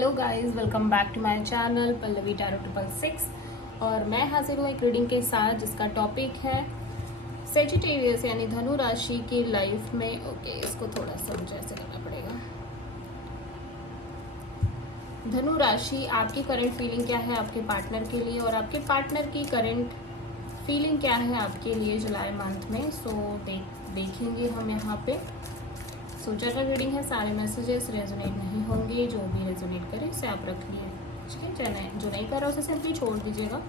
Hello guys, welcome back to my channel Pallavi tarot 666 और मैं हाजिर हूँ एक रीडिंग के साथ जिसका टॉपिक है सेजिटेरियस यानी धनु राशि की लाइफ में। ओके, इसको थोड़ा सा मुझे ऐसे करना पड़ेगा। धनु राशि, आपकी करंट फीलिंग क्या है आपके पार्टनर के लिए और आपके पार्टनर की करंट फीलिंग क्या है आपके लिए जुलाई मंथ में। सो देखेंगे हम यहाँ पे। सो जनरल रीडिंग है, सारे मैसेजेस रेजोनेट नहीं होंगे, जो भी रेजोनेट करे उसे आप रख लिए, ठीक है। जो नहीं कर रहा उसे सिंपली छोड़ दीजिएगा।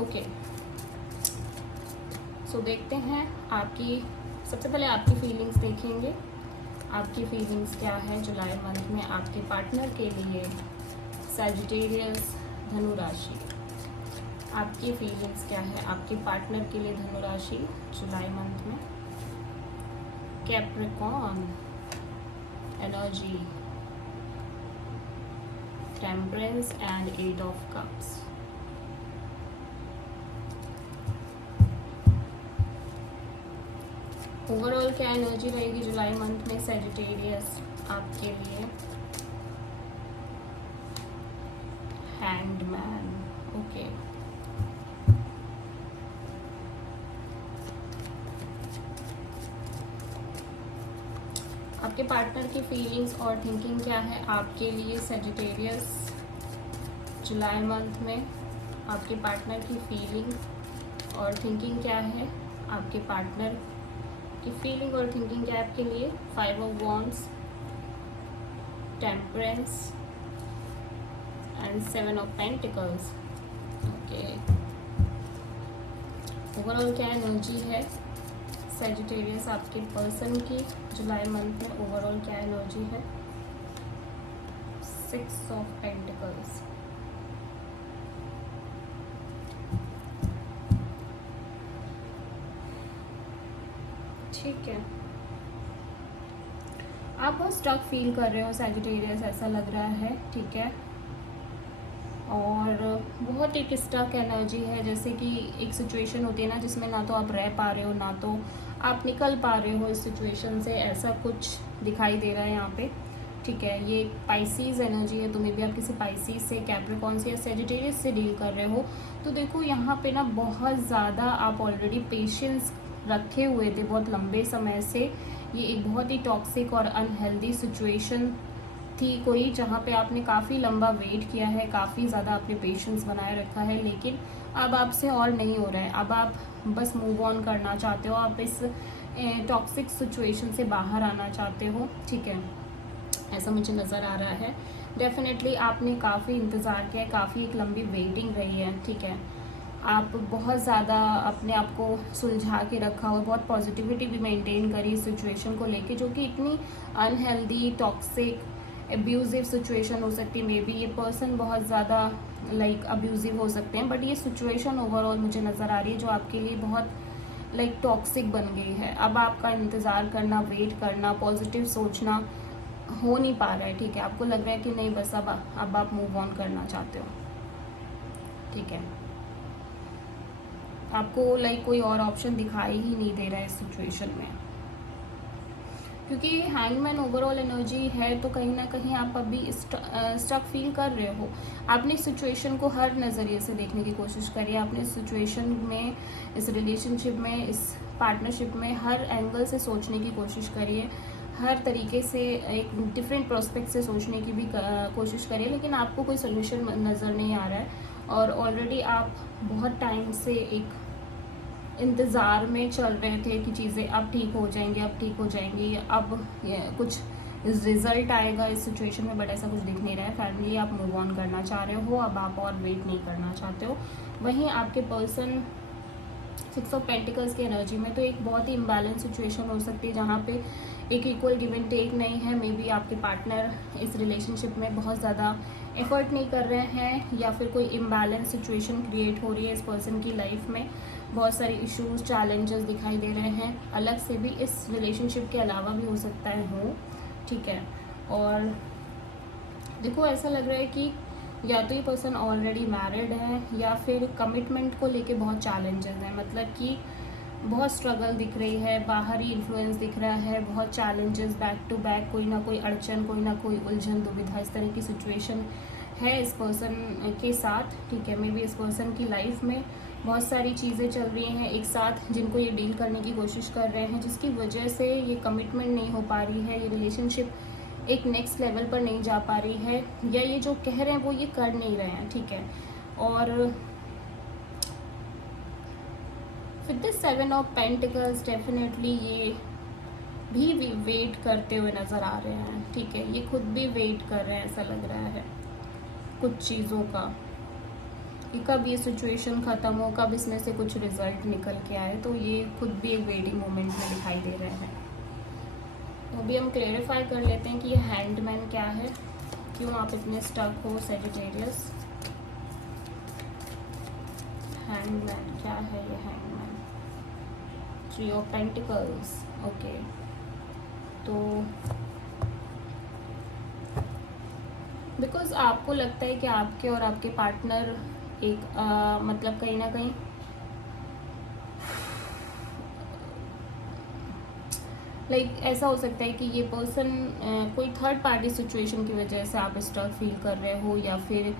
ओके, सो देखते हैं आपकी, सबसे पहले आपकी फीलिंग्स देखेंगे। आपकी फीलिंग्स क्या है जुलाई मंथ में आपके पार्टनर के लिए, सैजिटेरियस धनु राशि। आपकी फीलिंग्स क्या है आपके पार्टनर के लिए धनु राशि जुलाई मंथ में। Capricorn energy, temperance and 8 of cups. Overall क्या एनर्जी रहेगी जुलाई मंथ में सैजिटेरियस आपके लिए। Hangman, okay. आपके पार्टनर की फीलिंग्स और थिंकिंग क्या है आपके लिए सैजिटेरियस जुलाई मंथ में। आपके पार्टनर की फीलिंग और थिंकिंग क्या है आपके पार्टनर की फीलिंग और थिंकिंग क्या है आपके लिए। 5 of wands, temperance and 7 of pentacles. Okay, overall क्या एनर्जी है सैजिटेरियस आपके पर्सन की जुलाई मंथ में। ओवरऑल क्या एनर्जी है। 6 ऑफ पेंटिकल्स, ठीक है। आप बहुत स्टक फील कर रहे हो सैजिटेरियस, ऐसा लग रहा है, ठीक है। और बहुत एक स्टक एनर्जी है, जैसे कि एक सिचुएशन होती है ना जिसमें ना तो आप रह पा रहे हो ना तो आप निकल पा रहे हो इस सिचुएशन से, ऐसा कुछ दिखाई दे रहा है यहाँ पे, ठीक है। ये पाइसीज एनर्जी है, तो मे भी आप किसी पाइसीज से, कैप्रिकॉर्न से या सैजिटेरियस से डील कर रहे हो। तो देखो यहाँ पे ना बहुत ज़्यादा आप ऑलरेडी पेशेंस रखे हुए थे बहुत लंबे समय से। ये एक बहुत ही टॉक्सिक और अनहेल्दी सिचुएशन थी कोई, जहाँ पे आपने काफ़ी लंबा वेट किया है, काफ़ी ज़्यादा आपने पेशेंस बनाए रखा है, लेकिन अब आपसे और नहीं हो रहा है। अब आप बस मूव ऑन करना चाहते हो, आप इस टॉक्सिक सिचुएशन से बाहर आना चाहते हो, ठीक है। ऐसा मुझे नज़र आ रहा है। डेफिनेटली आपने काफ़ी इंतज़ार किया है, काफ़ी एक लंबी वेटिंग रही है, ठीक है। आप बहुत ज़्यादा अपने आप को सुलझा के रखा और बहुत पॉजिटिविटी भी मेंटेन करी इस सिचुएशन को लेके, जो कि इतनी अनहेल्दी टॉक्सिक अब्यूजिव सिचुएशन हो सकती है। मे बी ये पर्सन बहुत ज़्यादा लाइक अब्यूजिव हो सकते हैं, बट ये सिचुएशन ओवरऑल मुझे नज़र आ रही है जो आपके लिए बहुत लाइक टॉक्सिक बन गई है। अब आपका इंतज़ार करना, वेट करना, पॉजिटिव सोचना हो नहीं पा रहा है, ठीक है। आपको लग रहा है कि नहीं, बस अब आप मूव ऑन करना चाहते हो, ठीक है। आपको लाइक कोई और ऑप्शन दिखाई ही नहीं दे रहा है इस सिचुएशन में, क्योंकि हैंगमैन ओवरऑल एनर्जी है, तो कहीं ना कहीं आप अभी स्टक फील कर रहे हो। आपने इस सिचुएशन को हर नज़रिए से देखने की कोशिश करी है। आपने इस सिचुएशन में, इस रिलेशनशिप में, इस पार्टनरशिप में हर एंगल से सोचने की कोशिश करी है, हर तरीके से एक डिफरेंट प्रोस्पेक्ट से सोचने की भी कोशिश करी है, लेकिन आपको कोई सोल्यूशन नज़र नहीं आ रहा है। और ऑलरेडी आप बहुत टाइम से एक इंतज़ार में चल रहे थे कि चीज़ें अब ठीक हो जाएंगी, अब ठीक हो जाएंगी, अब कुछ रिजल्ट आएगा इस सिचुएशन में, बट ऐसा कुछ दिख नहीं रहा है। फाइनली आप मूव ऑन करना चाह रहे हो, अब आप और वेट नहीं करना चाहते हो। वहीं आपके पर्सन 6 ऑफ पेंटिकल्स की एनर्जी में, तो एक बहुत ही इम्बैलेंस सिचुएशन हो सकती है जहाँ पे एक इक्वल गिव एंड टेक नहीं है। मे बी आपके पार्टनर इस रिलेशनशिप में बहुत ज़्यादा एफर्ट नहीं कर रहे हैं, या फिर कोई इम्बैलेंस सिचुएशन क्रिएट हो रही है इस पर्सन की लाइफ में। बहुत सारे इश्यूज, चैलेंजेस दिखाई दे रहे हैं, अलग से भी इस रिलेशनशिप के अलावा भी हो सकता है हो, ठीक है। और देखो ऐसा लग रहा है कि या तो ये पर्सन ऑलरेडी मैरिड है, या फिर कमिटमेंट को लेके बहुत चैलेंजेस हैं। मतलब कि बहुत स्ट्रगल दिख रही है, बाहरी इन्फ्लुएंस दिख रहा है, बहुत चैलेंजेस बैक टू बैक, कोई ना कोई अड़चन, कोई ना कोई उलझन दुविधा, इस तरह की सिचुएशन है इस पर्सन के साथ, ठीक है। मे बी इस पर्सन की लाइफ में बहुत सारी चीज़ें चल रही हैं एक साथ जिनको ये डील करने की कोशिश कर रहे हैं, जिसकी वजह से ये कमिटमेंट नहीं हो पा रही है, ये रिलेशनशिप एक नेक्स्ट लेवल पर नहीं जा पा रही है, या ये जो कह रहे हैं वो ये कर नहीं रहे हैं, ठीक है। और with the 7 of pentacles definitely ये भी वेट करते हुए नज़र आ रहे हैं, ठीक है। ये खुद भी वेट कर रहे हैं, ऐसा लग रहा है कुछ चीज़ों का, कि कब ये सिचुएशन ख़त्म हो, कब इसमें से कुछ रिजल्ट निकल के आए, तो ये खुद भी एक वेटिंग मोमेंट में दिखाई दे रहे हैं। तो अभी हम क्लेरिफाई कर लेते हैं कि ये हैंडमैन क्या है, क्यों आप इतने स्टक हो सैजिटेरियस। हैंडमैन क्या है ये हैंडमैन? 3 of pentacles, okay. तो बिकॉज आपको लगता है कि आपके और आपके पार्टनर एक मतलब कहीं ना कहीं ऐसा हो सकता है कि ये पर्सन कोई थर्ड पार्टी सिचुएशन की वजह से आप स्टक फील कर रहे हो, या फिर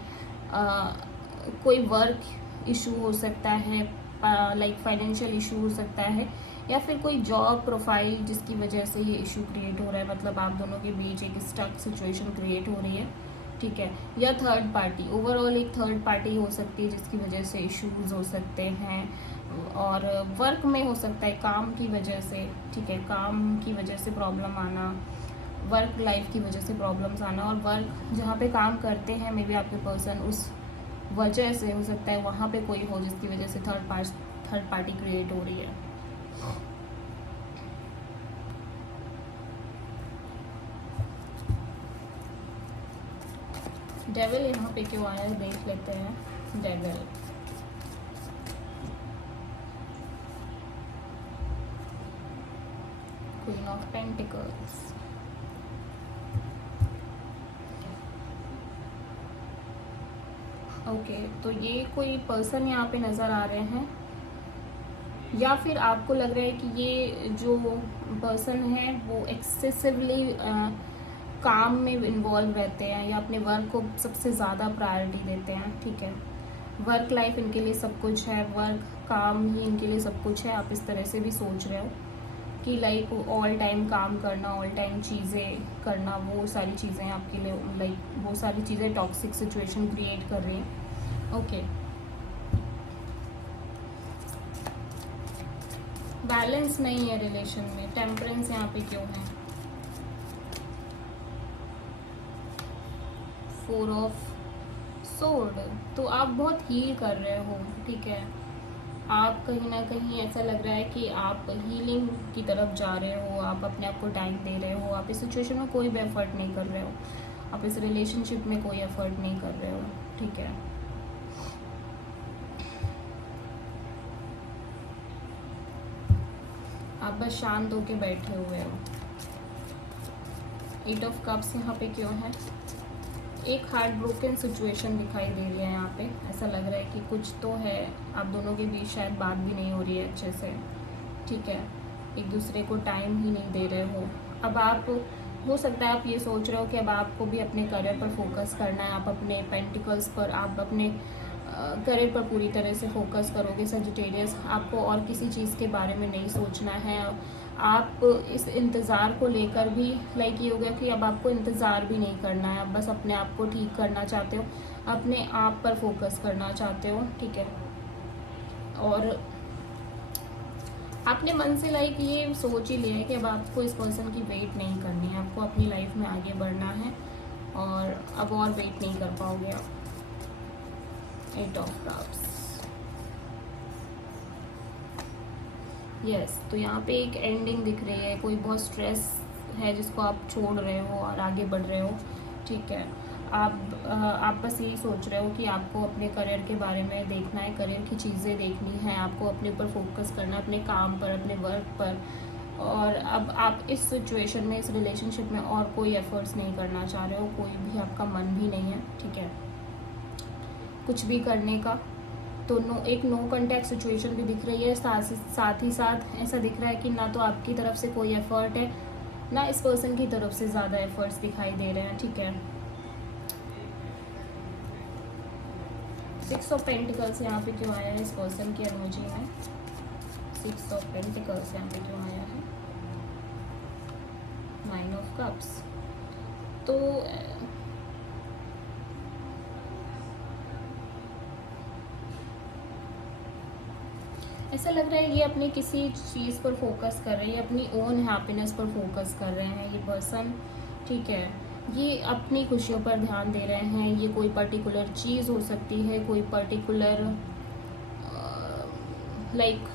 कोई वर्क इशू हो सकता है, फाइनेंशियल इशू हो सकता है, या फिर कोई जॉब प्रोफाइल जिसकी वजह से ये इशू क्रिएट हो रहा है, मतलब आप दोनों के बीच एक स्टक सिचुएशन क्रिएट हो रही है, ठीक है। या थर्ड पार्टी, ओवरऑल एक थर्ड पार्टी हो सकती है जिसकी वजह से इश्यूज हो सकते हैं, और वर्क में हो सकता है काम की वजह से, ठीक है, काम की वजह से प्रॉब्लम आना, वर्क लाइफ की वजह से प्रॉब्लम्स आना, और वर्क जहाँ पे काम करते हैं मे बी आपके पर्सन उस वजह से हो सकता है वहाँ पे कोई हो जिसकी वजह से थर्ड पार्टी क्रिएट हो रही है। डेविल यहाँ पे क्यों आया है देख लेते हैं। Devil, queen of pentacles, okay. तो ये कोई पर्सन यहाँ पे नज़र आ रहे हैं, या फिर आपको लग रहा है कि ये जो पर्सन है वो एक्सेसिवली काम में इन्वॉल्व रहते हैं, या अपने वर्क को सबसे ज़्यादा प्रायोरिटी देते हैं, ठीक है। वर्क लाइफ इनके लिए सब कुछ है, वर्क काम ही इनके लिए सब कुछ है। आप इस तरह से भी सोच रहे हो कि ऑल टाइम काम करना, ऑल टाइम चीज़ें करना, वो सारी चीज़ें आपके लिए वो सारी चीज़ें टॉक्सिक सिचुएशन क्रिएट कर रही हैं, ओके। बैलेंस नहीं है रिलेशन में, टेम्परेंस यहाँ पे क्यों है? 4 ऑफ सोर्ड, तो आप बहुत हील कर रहे हो, ठीक है। आप कहीं ना कहीं ऐसा लग रहा है कि आप हीलिंग की तरफ जा रहे हो, आप अपने आप को टाइम दे रहे हो, आप इस सिचुएशन में कोई भी एफर्ट नहीं कर रहे हो, आप इस रिलेशनशिप में कोई एफर्ट नहीं कर रहे हो, ठीक है। आप बस शांत होके बैठे हुए हो। 8 ऑफ कप्स यहाँ पे क्यों है? एक हार्ट ब्रोकन सिचुएशन दिखाई दे रही है यहाँ पे। ऐसा लग रहा है कि कुछ तो है, आप दोनों के बीच शायद बात भी नहीं हो रही है अच्छे से, ठीक है। एक दूसरे को टाइम ही नहीं दे रहे हो। अब आप, हो सकता है आप ये सोच रहे हो कि अब आपको भी अपने करियर पर फोकस करना है, आप अपने पेंटिकल्स पर, आप अपने करियर पर पूरी तरह से फोकस करोगे सजिटेरियस। आपको और किसी चीज़ के बारे में नहीं सोचना है। आप इस इंतज़ार को लेकर भी ये हो गया कि अब आपको इंतज़ार भी नहीं करना है, आप बस अपने आप को ठीक करना चाहते हो, अपने आप पर फोकस करना चाहते हो, ठीक है। और आपने मन से ये सोच ही लिया है कि अब आपको इस पर्सन की वेट नहीं करनी है, आपको अपनी लाइफ में आगे बढ़ना है, और अब और वेट नहीं कर पाओगे आप। 8 ऑफ कप्स, यस। तो यहाँ पे एक एंडिंग दिख रही है, कोई बहुत स्ट्रेस है जिसको आप छोड़ रहे हो और आगे बढ़ रहे हो, ठीक है। आप बस यही सोच रहे हो कि आपको अपने करियर के बारे में देखना है, करियर की चीज़ें देखनी है, आपको अपने ऊपर फोकस करना है, अपने काम पर, अपने वर्क पर। और अब आप इस सिचुएशन में, इस रिलेशनशिप में और कोई एफर्ट्स नहीं करना चाह रहे हो, कोई भी आपका मन भी नहीं है, ठीक है, कुछ भी करने का। तो एक नो कॉन्टैक्ट सिचुएशन भी दिख रही है। साथ ही साथ ऐसा दिख रहा है कि ना तो आपकी तरफ से कोई एफर्ट है, ना इस पर्सन की तरफ से ज़्यादा एफर्ट्स दिखाई दे रहे हैं, ठीक है। 6 ऑफ पेंटिकल्स यहाँ पे क्यों आया है इस पर्सन की एनर्जी में? 6 ऑफ पेंटिकल्स यहाँ पे क्यों आया है? 9 ऑफ कप्स। तो ऐसा लग रहा है ये अपनी किसी चीज़ पर फोकस कर रहे हैं, अपनी ओन हैप्पीनेस पर फोकस कर रहे हैं ये पर्सन, ठीक है। ये अपनी खुशियों पर ध्यान दे रहे हैं। ये कोई पर्टिकुलर चीज़ हो सकती है, कोई पर्टिकुलर लाइक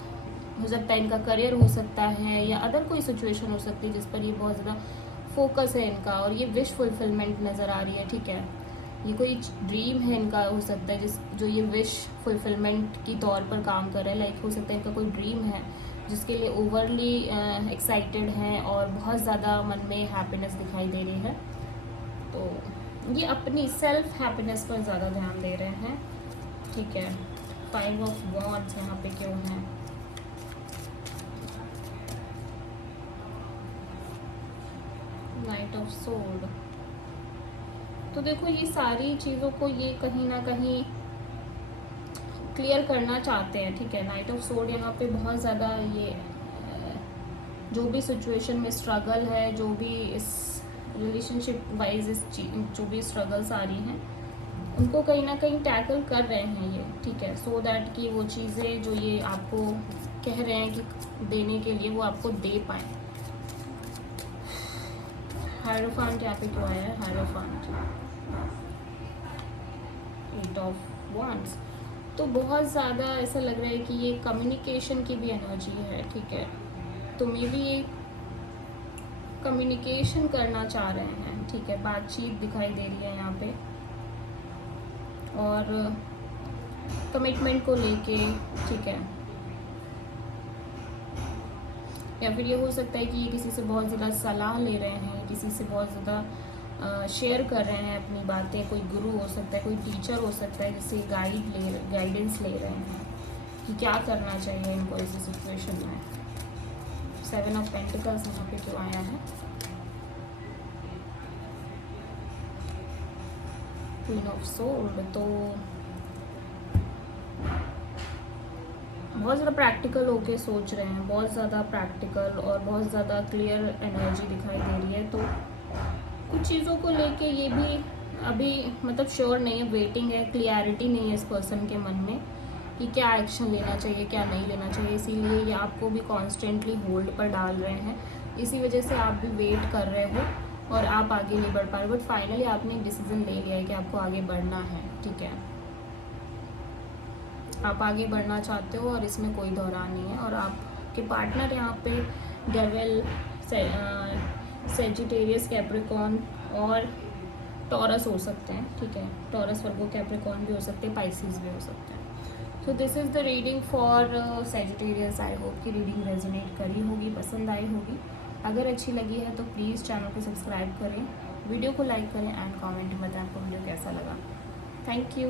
हो सकता है इनका करियर हो सकता है, या अदर कोई सिचुएशन हो सकती है जिस पर ये बहुत ज़्यादा फोकस है इनका, और ये विश फुलफिलमेंट नज़र आ रही है, ठीक है। ये कोई ड्रीम है इनका, हो सकता है जो ये विश फुलफिलमेंट की तौर पर काम कर रहा है। लाइक हो सकता है इनका कोई ड्रीम है जिसके लिए ओवरली एक्साइटेड हैं और बहुत ज़्यादा मन में हैप्पीनेस दिखाई दे रही है। तो ये अपनी सेल्फ हैप्पीनेस पर ज़्यादा ध्यान दे रहे हैं, ठीक है। 5 ऑफ वॉन्ड्स यहाँ पे क्यों है? Night of sword. तो देखो ये सारी चीज़ों को ये कहीं ना कहीं क्लियर करना चाहते हैं, ठीक है। नाइट ऑफ सोर्ड यहाँ पे बहुत ज़्यादा ये जो भी सिचुएशन में स्ट्रगल है, जो भी इस रिलेशनशिप वाइज जो भी स्ट्रगल्स आ रही हैं, उनको कहीं ना कहीं टैकल कर रहे हैं ये, ठीक है। सो दैट कि वो चीज़ें जो ये आपको कह रहे हैं कि देने के लिए, वो आपको दे पाएँ। हायरोफांट यहाँ पे क्यों आया है? हायरोफांट, 8 ऑफ वॉन्ड्स। तो बहुत ज़्यादा ऐसा लग रहा है कि ये कम्युनिकेशन की भी एनर्जी है, ठीक है। तो मे बी ये कम्युनिकेशन करना चाह रहे हैं, ठीक है। बातचीत दिखाई दे रही है यहाँ पे, और कमिटमेंट को लेके, ठीक है। या फिर ये हो सकता है कि ये किसी से बहुत ज़्यादा सलाह ले रहे हैं, किसी से बहुत ज़्यादा शेयर कर रहे हैं अपनी बातें। कोई गुरु हो सकता है, कोई टीचर हो सकता है जिससे गाइडेंस ले रहे हैं कि क्या करना चाहिए इनको इस सिचुएशन में। 7 ऑफ पेंटिकल्स यहाँ पे क्यों आया है? Queen of sword. तो बहुत ज़्यादा प्रैक्टिकल होके सोच रहे हैं, बहुत ज़्यादा प्रैक्टिकल और बहुत ज़्यादा क्लियर एनर्जी दिखाई दे रही है। तो कुछ चीज़ों को लेके ये भी अभी मतलब श्योर नहीं है, वेटिंग है, क्लियरिटी नहीं है इस पर्सन के मन में कि क्या एक्शन लेना चाहिए, क्या नहीं लेना चाहिए। इसीलिए ये आपको भी कॉन्स्टेंटली होल्ड पर डाल रहे हैं, इसी वजह से आप भी वेट कर रहे हो और आप आगे नहीं बढ़ पा रहे। बट फाइनली आपने एक डिसीजन ले लिया है कि आपको आगे बढ़ना है, ठीक है। आप आगे बढ़ना चाहते हो और इसमें कोई दौरान नहीं है। और आपके पार्टनर यहाँ पे डेविल, सेजिटेरियस, कैप्रिकॉर्न और टॉरस हो सकते हैं, ठीक है। टॉरस, वर्गो, कैप्रिकॉर्न भी हो सकते हैं, पाइसिस भी हो सकते हैं। So this is the reading for Sagittarius. I hope कि रीडिंग रेजोनेट करी होगी, पसंद आई होगी। अगर अच्छी लगी है तो प्लीज़ चैनल को सब्सक्राइब करें, वीडियो को लाइक करें एंड कमेंट में बताएं आपको वीडियो कैसा लगा। Thank you.